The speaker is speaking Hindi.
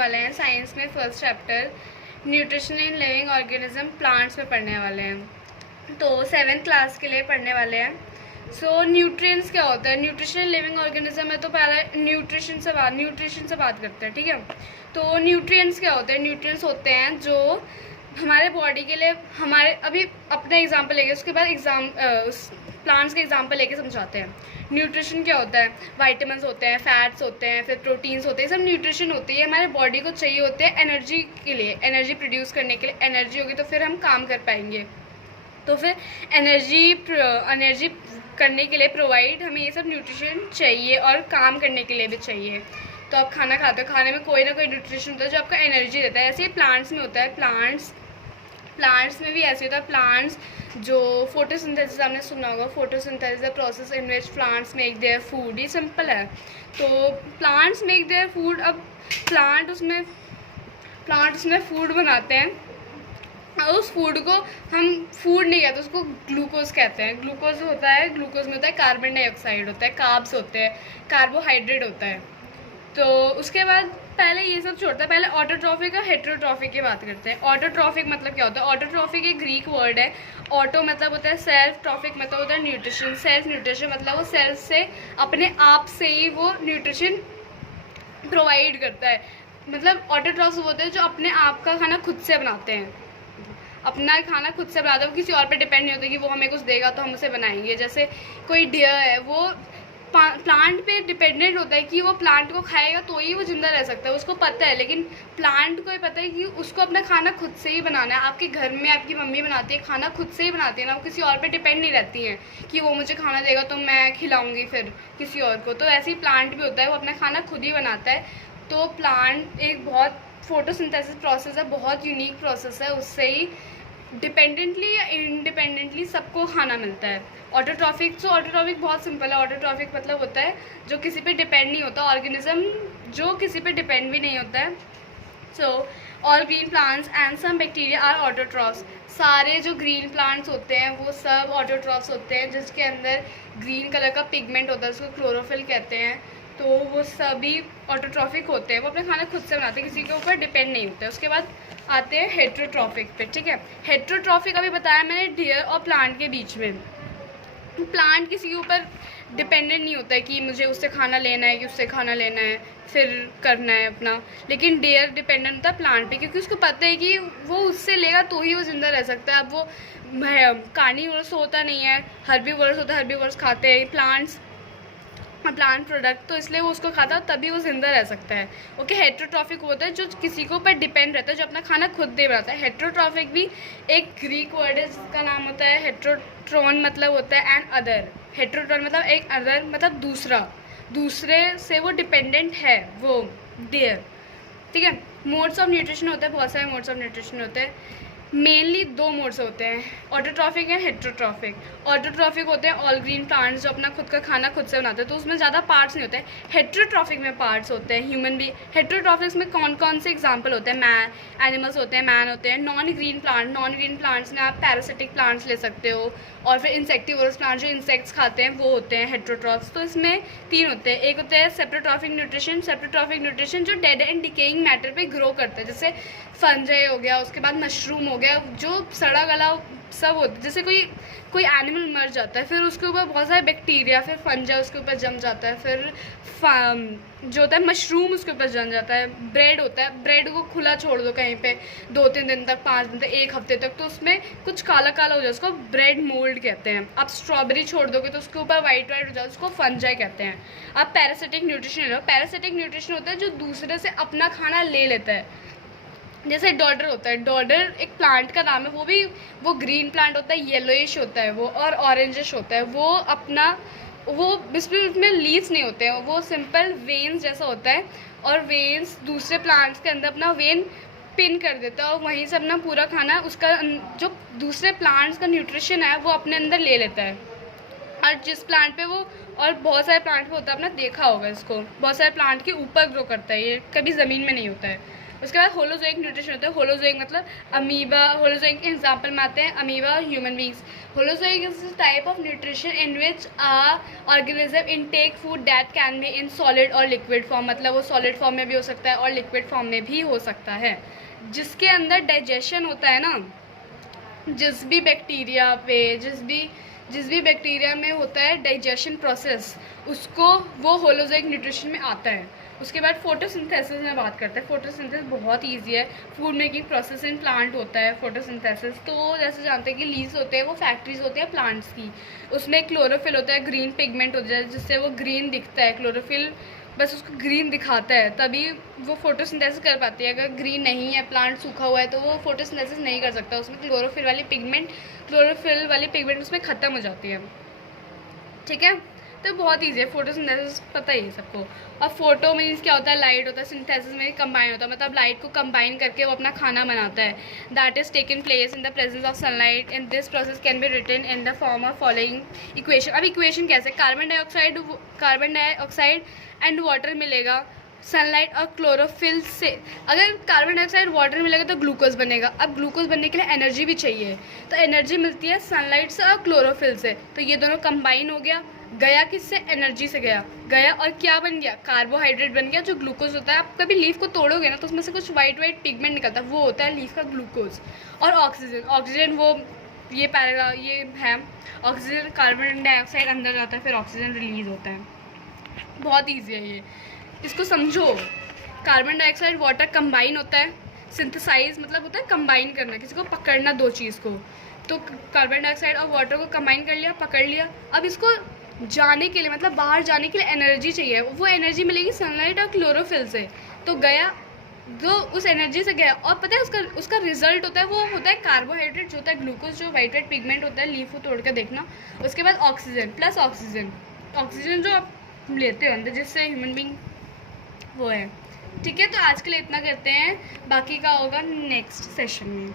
वाले हैं साइंस में first chapter nutrition in living organism plants में पढ़ने वाले हैं। तो 7th क्लास के लिए पढ़ने वाले हैं। सो न्यूट्रिएंट्स क्या होता है? न्यूट्रिशन इन लिविंग ऑर्गेनिज्म में तो पहले न्यूट्रिशन से बात करते हैं, ठीक है। तो न्यूट्रिएंट्स क्या होते हैं? न्यूट्रिएंट्स होते हैं जो हमारे बॉडी के लिए, हमारे अभी अपना एग्जाम्पल लेंगे, उसके बाद प्लांट्स के एग्जाम्पल लेके समझाते हैं। न्यूट्रिशन क्या होता है? वाइटामिन्स होते हैं, फैट्स होते हैं, फिर प्रोटीन्स होते हैं, सब न्यूट्रिशन होती है। हमारे बॉडी को चाहिए होते हैं एनर्जी के लिए, एनर्जी प्रोड्यूस करने के लिए। एनर्जी होगी तो फिर हम काम कर पाएंगे। तो फिर एनर्जी करने के लिए प्रोवाइड हमें ये सब न्यूट्रिशन चाहिए, और काम करने के लिए भी चाहिए। तो आप खाना खाते हो, खाने में कोई ना कोई न्यूट्रिशन होता है जो आपका एनर्जी देता है। ऐसे ही प्लांट्स में होता है। प्लांट्स में भी ऐसे होता है। प्लांट्स जो फोटोसिंथेसिस, आपने सुना होगा, photosynthesis the process in which plants make their food. ये सिंपल है। तो प्लांट्स मेक देयर फूड। अब प्लांट उसमें फूड बनाते हैं, और उस फूड को हम फूड नहीं कहते, उसको ग्लूकोज कहते हैं। ग्लूकोज होता है, ग्लूकोज में होता है कार्बन डाइऑक्साइड होता है, कार्ब्स होते हैं, कार्बोहाइड्रेट होता है। तो उसके बाद पहले ये सब छोड़ता है, पहले ऑटोट्रॉफिक और हेट्रोट्रॉफिक की बात करते हैं। ऑटोट्रॉफिक मतलब क्या होता है? ऑटोट्रॉफिक एक ग्रीक वर्ड है। ऑटो मतलब होता है सेल्फ, ट्रॉफिक मतलब होता है न्यूट्रिशन। सेल्फ न्यूट्रिशन मतलब वो सेल्फ से, अपने आप से ही वो न्यूट्रिशन प्रोवाइड करता है। मतलब ऑटोट्रॉफिक होते हैं जो अपने आप का खाना खुद से बनाते हैं, अपना खाना खुद से बनाते हैं। वो किसी और पे डिपेंड नहीं होता कि वो हमें कुछ देगा तो हम उसे बनाएंगे। जैसे कोई डियर है, वो प्लांट पे डिपेंडेंट होता है कि वो प्लांट को खाएगा तो ही वो जिंदा रह सकता है, उसको पता है। लेकिन प्लांट को ही पता है कि उसको अपना खाना खुद से ही बनाना है। आपके घर में आपकी मम्मी बनाती है, खाना खुद से ही बनाती है ना, वो किसी और पे डिपेंड नहीं रहती हैं कि वो मुझे खाना देगा तो मैं खिलाऊंगी फिर किसी और को। तो ऐसे ही प्लांट भी होता है, वो अपना खाना खुद ही बनाता है। तो प्लांट एक बहुत फोटोसिंथेसिस प्रोसेस है, बहुत यूनिक प्रोसेस है। उससे ही डिपेंडेंटली या इंडिपेंडेंटली सबको खाना मिलता है। ऑटोट्रॉफिक बहुत सिंपल है। ऑटोट्रॉफिक मतलब होता है जो किसी पे डिपेंड नहीं होता, ऑर्गेनिज्म जो किसी पे डिपेंड भी नहीं होता है। So all green plants and some bacteria are autotrophs. सारे जो ग्रीन प्लांट्स होते हैं वो सब ऑटोट्रॉफ्स होते हैं, जिसके अंदर ग्रीन कलर का पिगमेंट होता है, उसको क्लोरोफिल कहते हैं। तो वो सभी ऑटोट्रॉफिक होते हैं, वो अपना खाना खुद से बनाते हैं, किसी के ऊपर डिपेंड नहीं होते। उसके बाद आते हैं हेट्रोट्रॉफिक पे, ठीक है। हेट्रोट्रॉफिक अभी बताया मैंने डियर और प्लांट के बीच में। प्लांट किसी के ऊपर डिपेंडेंट नहीं होता है कि मुझे उससे खाना लेना है कि उससे खाना लेना है फिर करना है अपना। लेकिन डियर डिपेंडेंट होता है प्लांट पे, क्योंकि उसको पता है कि वो उससे लेगा तो ही वो ज़िंदा रह सकता है। अब वो कार्निवोरस होता नहीं है, हर्बीवोरस होता है, हर्बीवोरस खाते हैं प्लांट प्रोडक्ट, तो इसलिए वो उसको खाता है तभी वो जिंदा रह सकता है। ओके। हेट्रोट्रॉफिक होता है जो किसी के ऊपर डिपेंड रहता है, जो अपना खाना खुद दे बनाता है। हेट्रोट्रॉफिक भी एक ग्रीक वर्ड है जिसका नाम होता है हेट्रोट्रॉन, मतलब होता है एंड अदर। हेट्रोट्रॉन मतलब एक, अदर मतलब दूसरे से वो डिपेंडेंट है, वो डियर, ठीक है। मोड्स ऑफ न्यूट्रिशन होते हैं, बहुत सारे मोड्स ऑफ न्यूट्रिशन होते हैं। मेनली 2 मोड्स होते हैं, ऑटोट्रॉफिक एंड हेट्रोट्रॉफिक। ऑटोट्रॉफिक होते हैं ऑल ग्रीन प्लांट्स जो अपना खुद का खाना खुद से बनाते हैं, तो उसमें ज़्यादा पार्ट्स नहीं होते हैं। हेट्रोट्रॉफिक में पार्ट्स होते हैं, ह्यूमन भी। हेट्रोट्रॉफिक्स में कौन कौन से एग्जांपल होते हैं? एनिमल्स होते हैं, मैन होते हैं। नॉन ग्रीन प्लांट्स में आप पैरासिटिक प्लांट्स ले सकते हो, और फिर इंसेक्टिवोरस प्लांट जो इंसेक्ट्स खाते हैं वो होते हैं हेट्रोट्रॉफ्स। तो इसमें 3 होते हैं। एक होता है सेप्रोट्रॉफिक न्यूट्रिशन जो डेड एंड डिकेइंग मैटर पे ग्रो करता है, जैसे फंजाई हो गया, उसके बाद मशरूम हो गया, जो सड़ा गला सब होता है। जैसे कोई एनिमल मर जाता है, फिर उसके ऊपर बहुत सारे बैक्टीरिया, फिर फंजाई उसके ऊपर जम जाता है, फिर जो होता है मशरूम उसके ऊपर जम जाता है। ब्रेड होता है, ब्रेड को खुला छोड़ दो कहीं पे 2-3 दिन तक, 5 दिन तक, 1 हफ्ते तक, तो उसमें कुछ काला काला हो जाए, उसको ब्रेड मोल्ड कहते हैं। आप स्ट्रॉबेरी छोड़ दोगे तो उसके ऊपर वाइट हो जाए, उसको फंजाई कहते हैं। आप पैरासिटिक न्यूट्रिशन ले लो। पैरासिटिक न्यूट्रिशन होता है जो दूसरे से अपना खाना ले लेता है। जैसे डॉडर होता है, डॉडर एक प्लांट का नाम है, वो ग्रीन प्लांट होता है, येलोइश होता है वो, और ऑरेंजिश होता है वो उसमें लीव्स नहीं होते हैं, वो सिंपल वेन्स जैसा होता है, और वेन्स दूसरे प्लांट्स के अंदर अपना वेन पिन कर देता है, और वहीं से अपना पूरा खाना उसका जो दूसरे प्लांट्स का न्यूट्रिशन है वो अपने अंदर ले लेता है। और जिस प्लांट पे वो, और बहुत सारे प्लांट पे होता है, आपने देखा होगा इसको, बहुत सारे प्लांट के ऊपर ग्रो करता है, ये कभी ज़मीन में नहीं होता है। उसके बाद होलोजोइक न्यूट्रिशन होता है। होलोजोइक मतलब अमीबा, होलोजोइक के एग्जाम्पल में आते हैं अमीबा और human beings. Holozoic is type of nutrition in which organism intake food that can be in solid और लिक्विड फॉर्म, मतलब वो सॉलिड फॉर्म में भी हो सकता है और लिक्विड फॉर्म में भी हो सकता है, जिसके अंदर डाइजेशन होता है ना, जिस भी बैक्टीरिया पे, जिस भी बैक्टीरिया में होता है डाइजेशन प्रोसेस, उसको वो होलोजोइक न्यूट्रिशन में आता है। उसके बाद फोटोसिंथेसिस में बात करते हैं। फोटोसिंथेसिस बहुत ईजी है, food making process in plant होता है फोटोसिंथेसिस। तो जैसे जानते हैं कि लीव्स होते हैं वो फैक्ट्रीज होती है प्लांट्स की, उसमें क्लोरोफिल होता है, ग्रीन पिगमेंट होता है जिससे वो ग्रीन दिखता है। क्लोरोफिल बस उसको ग्रीन दिखाता है, तभी वो फोटोसिंथेसिस कर पाती है। अगर ग्रीन नहीं है, प्लांट सूखा हुआ है, तो वो फोटोसिंथेसिस नहीं कर सकता। उसमें क्लोरोफिल वाली पिगमेंट उसमें ख़त्म हो जाती है। ठीक है, तो बहुत ईजी है फोटोसिंथेसिस, पता ही है सबको। और फोटो मीन्स क्या होता है, लाइट होता है। सिंथेसिस में कंबाइन होता है, मतलब लाइट को कंबाइन करके वो अपना खाना बनाता है। That is taken place in the presence of sunlight. In this process can be written in the form of following equation. अब इक्वेशन कैसे, कार्बन डाइऑक्साइड एंड वाटर मिलेगा सनलाइट और क्लोरोफिल से। अगर कार्बन डाइऑक्साइड वाटर मिलेगा तो ग्लूकोज बनेगा। अब ग्लूकोज बनने के लिए एनर्जी भी चाहिए, तो एनर्जी मिलती है सनलाइट से और क्लोरोफिल से। तो ये दोनों कंबाइन हो गया किससे, एनर्जी से गया और क्या बन गया, कार्बोहाइड्रेट बन गया, जो ग्लूकोज होता है। आप कभी लीफ को तोड़ोगे ना तो उसमें से कुछ वाइट पिगमेंट निकलता है, वो होता है लीफ का ग्लूकोज। और ऑक्सीजन वो ये है ऑक्सीजन, कार्बन डाइऑक्साइड अंदर जाता है, फिर ऑक्सीजन रिलीज होता है। बहुत ईजी है ये, इसको समझो। कार्बन डाइऑक्साइड वाटर कंबाइन होता है, सिंथेसाइज मतलब होता है कंबाइन करना, किसी को पकड़ना, दो चीज़ को। तो कार्बन डाइऑक्साइड और वाटर को कंबाइन कर लिया, पकड़ लिया। अब इसको जाने के लिए, मतलब बाहर जाने के लिए एनर्जी चाहिए, वो एनर्जी मिलेगी सनलाइट और क्लोरोफिल से। तो गया, जो उस एनर्जी से गया, और पता है उसका रिजल्ट होता है, वो होता है कार्बोहाइड्रेट, जो होता है ग्लूकोज, जो वाइट पिगमेंट होता है, लीफ को तोड़ कर देखना। उसके बाद ऑक्सीजन प्लस ऑक्सीजन जो आप लेते हो अंदर, जिससे ह्यूमन बीइंग वो है। ठीक है, तो आज के लिए इतना करते हैं, बाकी का होगा नेक्स्ट सेशन में।